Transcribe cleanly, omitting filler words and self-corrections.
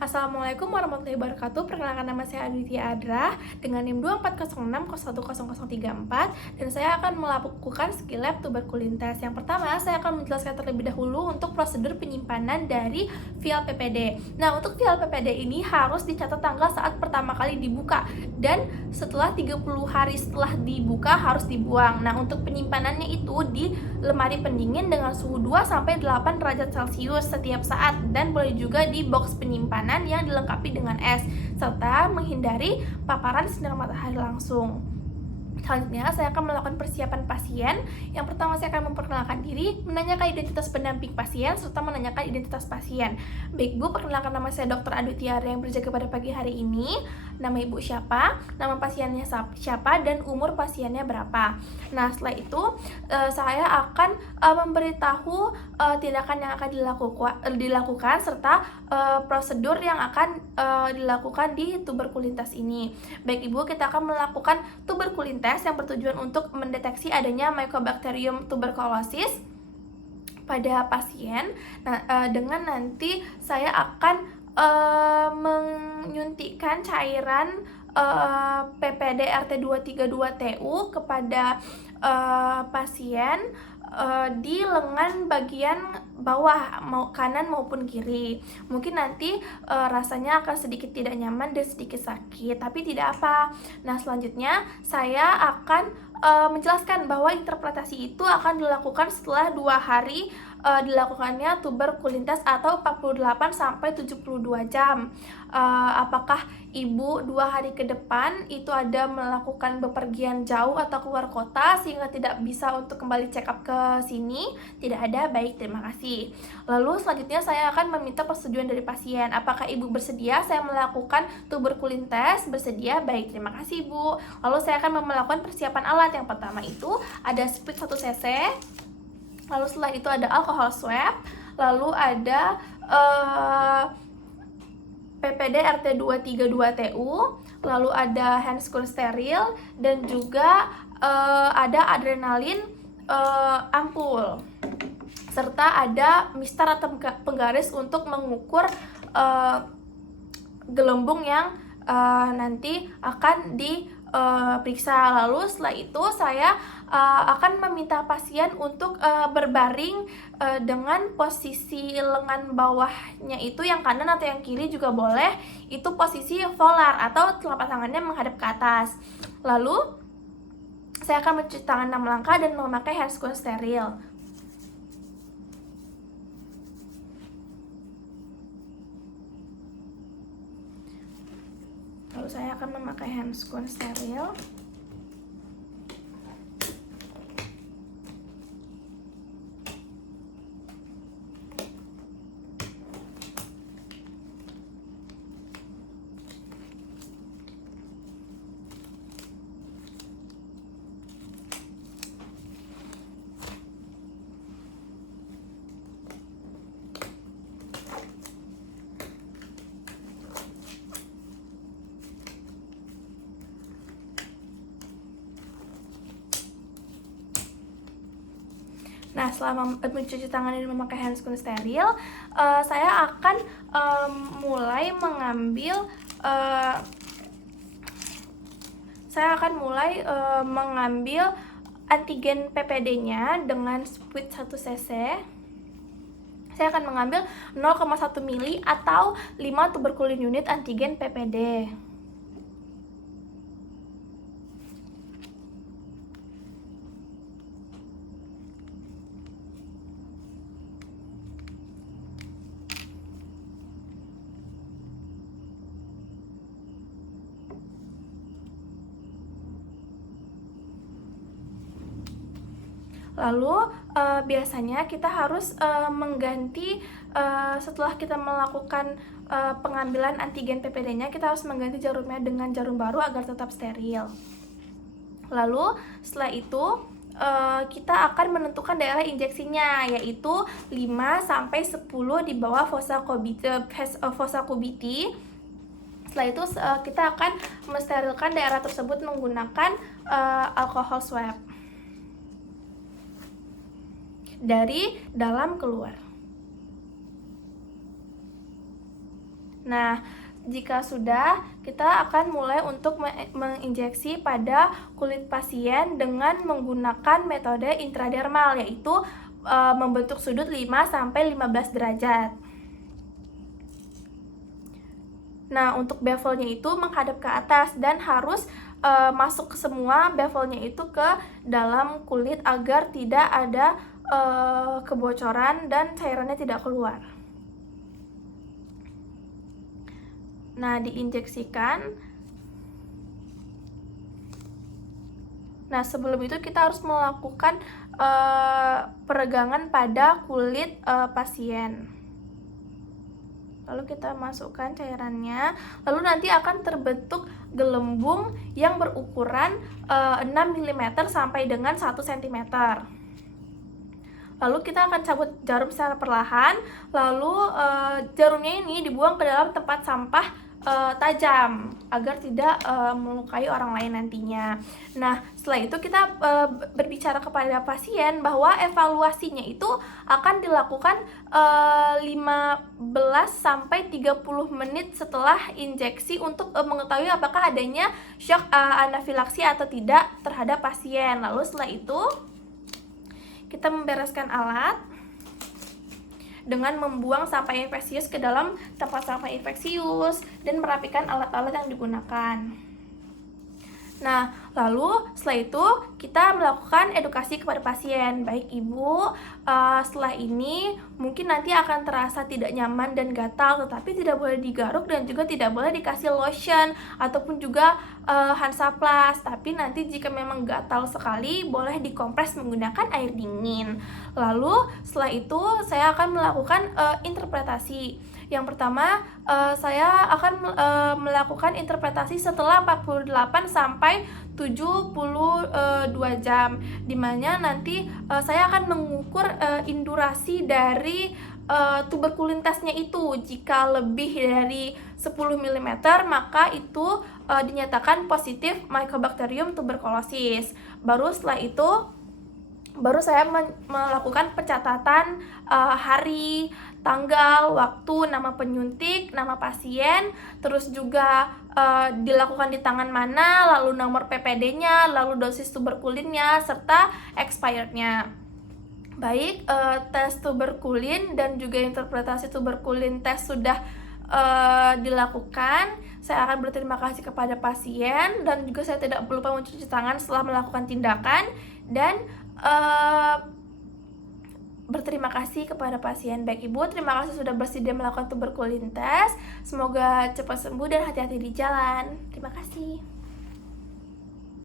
Assalamualaikum warahmatullahi wabarakatuh. Perkenalkan, nama saya Aditya Adra dengan NIM 240601034 dan saya akan melakukan skill lab tuberkulitis. Yang pertama, saya akan menjelaskan terlebih dahulu untuk prosedur penyimpanan dari file PPD. Nah, untuk file PPD ini harus dicatat tanggal saat pertama kali dibuka dan setelah 30 hari setelah dibuka harus dibuang. Nah, untuk penyimpanannya itu di lemari pendingin dengan suhu 2-8 derajat Celcius setiap saat, dan boleh juga di box penyimpanan yang dilengkapi dengan es serta menghindari paparan sinar matahari langsung. Selanjutnya, saya akan melakukan persiapan pasien. Yang pertama, saya akan memperkenalkan diri, menanyakan identitas pendamping pasien, serta menanyakan identitas pasien. Baik Bu, perkenalkan, nama saya Dr. Aditya yang berjaga pada pagi hari ini. Nama Ibu siapa, nama pasiennya siapa, dan umur pasiennya berapa. Nah, setelah itu saya akan memberitahu tindakan yang akan dilakukan serta prosedur yang akan dilakukan di tuberkulitis ini. Baik Ibu, kita akan melakukan tuberkulitis yang bertujuan untuk mendeteksi adanya Mycobacterium tuberculosis pada pasien. Nah, dengan nanti saya akan menyuntikkan cairan PPD RT232TU kepada pasien di lengan bagian bawah, mau kanan maupun kiri. Mungkin nanti rasanya akan sedikit tidak nyaman dan sedikit sakit, tapi tidak apa. Nah, selanjutnya saya akan menjelaskan bahwa interpretasi itu akan dilakukan setelah 2 hari dilakukannya tuberkulitis atau 48-72 jam. Apakah Ibu 2 hari ke depan itu ada melakukan bepergian jauh atau keluar kota sehingga tidak bisa untuk kembali check up ke sini? Tidak ada, baik, terima kasih. Lalu selanjutnya saya akan meminta persetujuan dari pasien. Apakah Ibu bersedia saya melakukan tuberkulitis? Bersedia, baik, terima kasih Ibu. Lalu saya akan melakukan persiapan alat. Yang pertama itu ada sprit 1 cc, lalu setelah itu ada alkohol swab, lalu ada PPD RT232TU, lalu ada handscoon steril, dan juga ada adrenalin ampul, serta ada mistar atau penggaris untuk mengukur gelembung yang nanti akan diperiksa. Lalu setelah itu saya akan meminta pasien untuk berbaring dengan posisi lengan bawahnya itu yang kanan atau yang kiri juga boleh, itu posisi volar atau telapak tangannya menghadap ke atas. Lalu saya akan mencuci tangan 6 langkah dan memakai handscoon steril. Lalu saya akan memakai handscoon steril. Nah, selama mencuci tangan dan memakai handscoon steril, saya akan mulai mengambil antigen PPD-nya dengan sprit 1 cc. Saya akan mengambil 0,1 mili atau 5 tuberkulin unit antigen PPD. Lalu biasanya kita harus mengganti setelah kita melakukan pengambilan antigen PPD-nya, kita harus mengganti jarumnya dengan jarum baru agar tetap steril. Lalu setelah itu kita akan menentukan daerah injeksinya, yaitu 5-10 di bawah fossa cubiti. Setelah itu kita akan mensterilkan daerah tersebut menggunakan alkohol swab dari dalam keluar. Nah, jika sudah, kita akan mulai untuk menginjeksi pada kulit pasien dengan menggunakan metode intradermal, yaitu membentuk sudut 5-15 derajat. Nah, untuk bevelnya itu menghadap ke atas dan harus masuk ke semua bevelnya itu ke dalam kulit agar tidak ada kebocoran dan cairannya tidak keluar. Nah, diinjeksikan. Nah, sebelum itu kita harus melakukan peregangan pada kulit pasien. Lalu kita masukkan cairannya, lalu nanti akan terbentuk gelembung yang berukuran 6 mm sampai dengan 1 cm. Lalu kita akan cabut jarum secara perlahan, lalu jarumnya ini dibuang ke dalam tempat sampah tajam agar tidak melukai orang lain nantinya. Nah, setelah itu kita berbicara kepada pasien bahwa evaluasinya itu akan dilakukan 15-30 menit setelah injeksi untuk mengetahui apakah adanya shock anafilaksi atau tidak terhadap pasien. Lalu setelah itu kita membereskan alat dengan membuang sampah infeksius ke dalam tempat sampah infeksius dan merapikan alat-alat yang digunakan. Nah, lalu setelah itu kita melakukan edukasi kepada pasien. Baik ibu, setelah ini mungkin nanti akan terasa tidak nyaman dan gatal, tetapi tidak boleh digaruk dan juga tidak boleh dikasih lotion ataupun juga Hansaplast. Tapi nanti jika memang gatal sekali, boleh dikompres menggunakan air dingin. Lalu setelah itu saya akan melakukan interpretasi. Yang pertama, saya akan melakukan interpretasi setelah 48 sampai 72 jam, dimana nanti saya akan mengukur indurasi dari tuberkulitasnya itu. Jika lebih dari 10 mm, maka itu dinyatakan positif Mycobacterium tuberculosis. Baru setelah itu saya melakukan pencatatan hari, tanggal, waktu, nama penyuntik, nama pasien, terus juga dilakukan di tangan mana, lalu nomor PPD-nya, lalu dosis tuberkulinnya, serta expirednya. Baik, tes tuberkulin dan juga interpretasi tuberkulin tes sudah dilakukan. Saya akan berterima kasih kepada pasien dan juga saya tidak lupa mencuci tangan setelah melakukan tindakan dan berterima kasih kepada pasien. Baik ibu, terima kasih sudah bersedia melakukan tuberkulin tes. Semoga cepat sembuh dan hati-hati di jalan. Terima kasih.